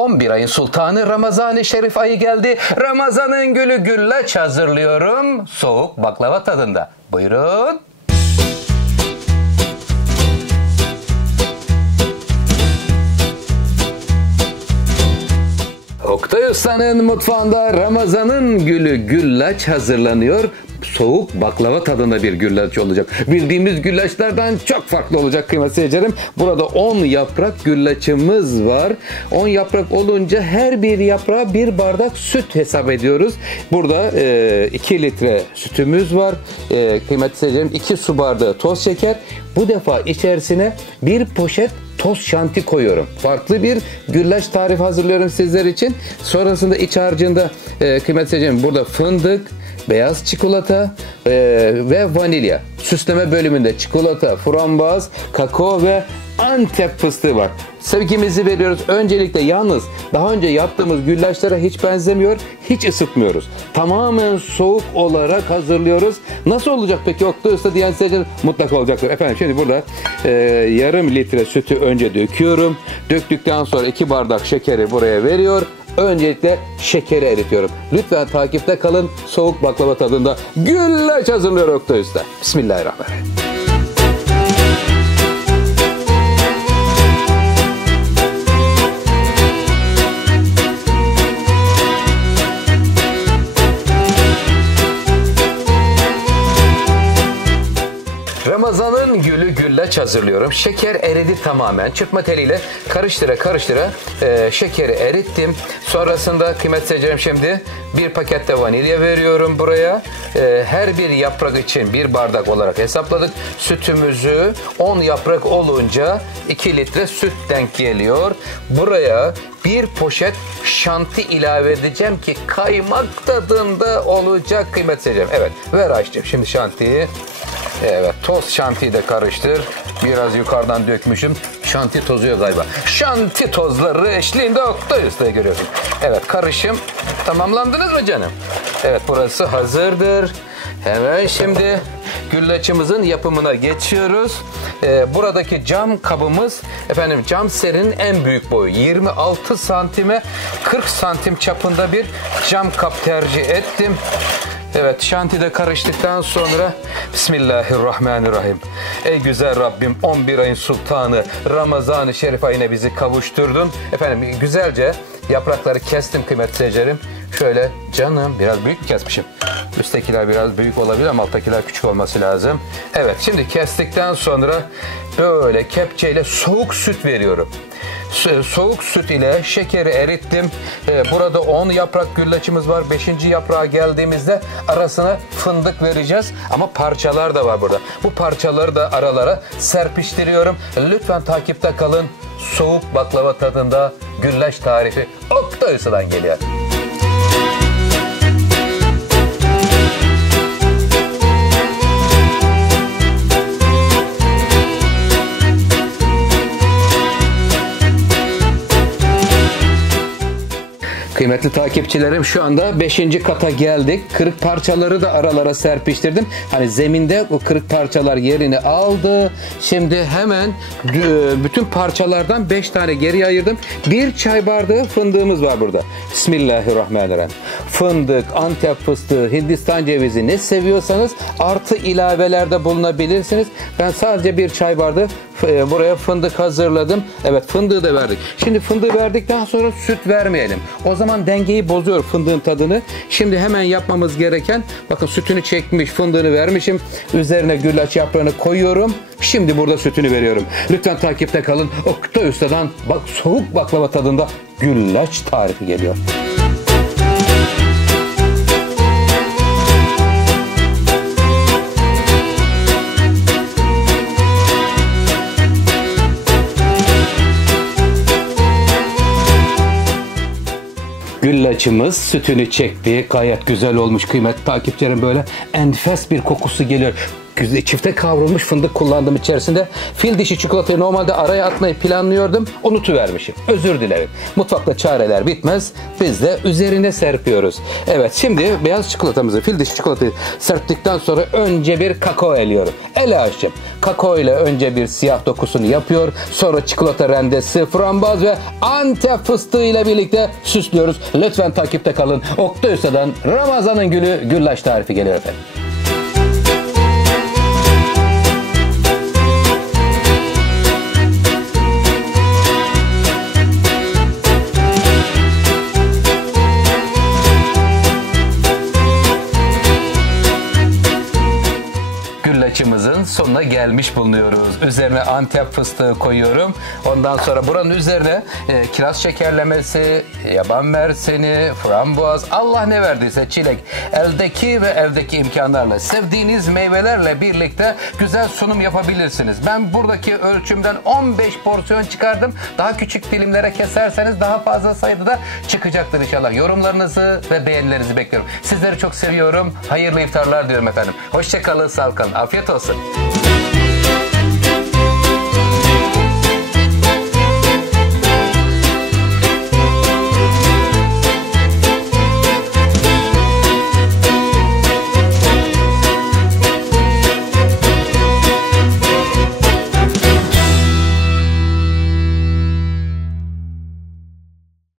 11 ayın sultanı Ramazan-ı Şerif ayı geldi. Ramazan'ın gülü güllaç hazırlıyorum. Soğuk baklava tadında. Buyurun. Oktay Usta'nın mutfağında Ramazan'ın gülü güllaç hazırlanıyor. Soğuk baklava tadında bir güllaç olacak. Bildiğimiz güllaçlardan çok farklı olacak kıymetli seyircilerim. Burada 10 yaprak güllaçımız var. 10 yaprak olunca her bir yaprağa bir bardak süt hesap ediyoruz. Burada 2 litre sütümüz var. Kıymetli seyircilerim 2 su bardağı toz şeker. Bu defa içerisine bir poşet toz şanti koyuyorum. Farklı bir güllaç tarifi hazırlıyorum sizler için. Sonrasında iç harcında kıymetli seyircilerim burada fındık, beyaz çikolata ve vanilya. Süsleme bölümünde çikolata, frambuaz, kakao ve Antep fıstığı var. Sevgimizi veriyoruz. Öncelikle yalnız daha önce yaptığımız güllaçlara hiç benzemiyor. Hiç ısıtmıyoruz. Tamamen soğuk olarak hazırlıyoruz. Nasıl olacak peki Oktay Usta diyen seyirciler mutlaka olacaktır. Efendim şimdi burada yarım litre sütü önce döküyorum. Döktükten sonra 2 bardak şekeri buraya veriyor. Öncelikle şekeri eritiyorum. Lütfen takipte kalın. Soğuk baklava tadında güllaç hazırlıyor Oktay Usta. Bismillahirrahmanirrahim. Ramazan'ın gülü güllaç hazırlıyorum. Şeker eridi tamamen. Çırpma teliyle karıştıra şekeri erittim. Sonrasında kıymetli seyircilerim şimdi bir pakette vanilya veriyorum buraya. Her bir yaprak için bir bardak olarak hesapladık. Sütümüzü 10 yaprak olunca 2 litre süt denk geliyor. Buraya bir poşet şanti ilave edeceğim ki kaymak tadında olacak kıymetli seyircilerim. Evet ver açtım şimdi şantiyi. Evet toz şantiyi de karıştır. Biraz yukarıdan dökmüşüm. Şanti tozuyor galiba. Şanti tozları eşliğinde Oktay Usta'yı görüyorsun. Evet karışım tamamlandınız mı canım? Evet burası hazırdır. Hemen şimdi güllaçımızın yapımına geçiyoruz. Buradaki cam kabımız efendim cam serinin en büyük boyu 26 santime 40 santim çapında bir cam kap tercih ettim. Evet şantide karıştıktan sonra Bismillahirrahmanirrahim. Ey güzel Rabbim 11 ayın sultanı Ramazan-ı Şerif ayına bizi kavuşturdun. Efendim güzelce yaprakları kestim kıymetli seyircilerim. Şöyle canım biraz büyük mü kesmişim? Üsttekiler biraz büyük olabilir ama alttakiler küçük olması lazım. Evet şimdi kestikten sonra böyle kepçeyle soğuk süt veriyorum. Soğuk süt ile şekeri erittim. Burada 10 yaprak güllaçımız var. 5. yaprağa geldiğimizde arasına fındık vereceğiz. Ama parçalar da var burada. Bu parçaları da aralara serpiştiriyorum. Lütfen takipte kalın. Soğuk baklava tadında güllaç tarifi Oktay Usta'dan geliyor. Kıymetli takipçilerim şu anda 5. kata geldik. Kırık parçaları da aralara serpiştirdim. Hani zeminde o kırık parçalar yerini aldı. Şimdi hemen bütün parçalardan 5 tane geriye ayırdım. 1 çay bardağı fındığımız var burada. Bismillahirrahmanirrahim. Fındık, Antep fıstığı, Hindistan cevizi ne seviyorsanız artı ilavelerde bulunabilirsiniz. Ben sadece 1 çay bardağı buraya fındık hazırladım. Evet fındığı da verdik. Şimdi fındığı verdikten sonra süt vermeyelim. O zaman dengeyi bozuyor fındığın tadını. Şimdi hemen yapmamız gereken bakın sütünü çekmiş fındığını vermişim. Üzerine güllaç yaprağını koyuyorum. Şimdi burada sütünü veriyorum. Lütfen takipte kalın. Oktay Usta'dan bak soğuk baklava tadında güllaç tarifi geliyor. Güllaçımız sütünü çekti. Gayet güzel olmuş kıymetli takipçilerim böyle enfes bir kokusu geliyor. çifte kavrulmuş fındık kullandım içerisinde. Fil dişi çikolatayı normalde araya atmayı planlıyordum. Unutuvermişim. Özür dilerim. Mutfakta çareler bitmez. Biz de üzerine serpiyoruz. Evet, şimdi beyaz çikolatamızı, fil dişi çikolatayı serptikten sonra önce bir kakao eliyorum. Açım. Kakao ile önce bir siyah dokusunu yapıyor. Sonra çikolata rendesi, frambuaz ve Antep fıstığı ile birlikte süslüyoruz. Lütfen takipte kalın. Oktay Usta'dan Ramazan'ın gülü güllaç tarifi geliyor efendim. Güllaçımızın sonuna gelmiş bulunuyoruz. Üzerine Antep fıstığı koyuyorum. Ondan sonra buranın üzerine kiraz şekerlemesi, yaban mersini, frambuaz, Allah ne verdiyse, çilek, eldeki ve evdeki imkanlarla, sevdiğiniz meyvelerle birlikte güzel sunum yapabilirsiniz. Ben buradaki ölçümden 15 porsiyon çıkardım. Daha küçük dilimlere keserseniz daha fazla sayıda da çıkacaktır inşallah. Yorumlarınızı ve beğenilerinizi bekliyorum. Sizleri çok seviyorum. Hayırlı iftarlar diyorum efendim. Hoşça kalın, sağ kalın. Afiyet olsun.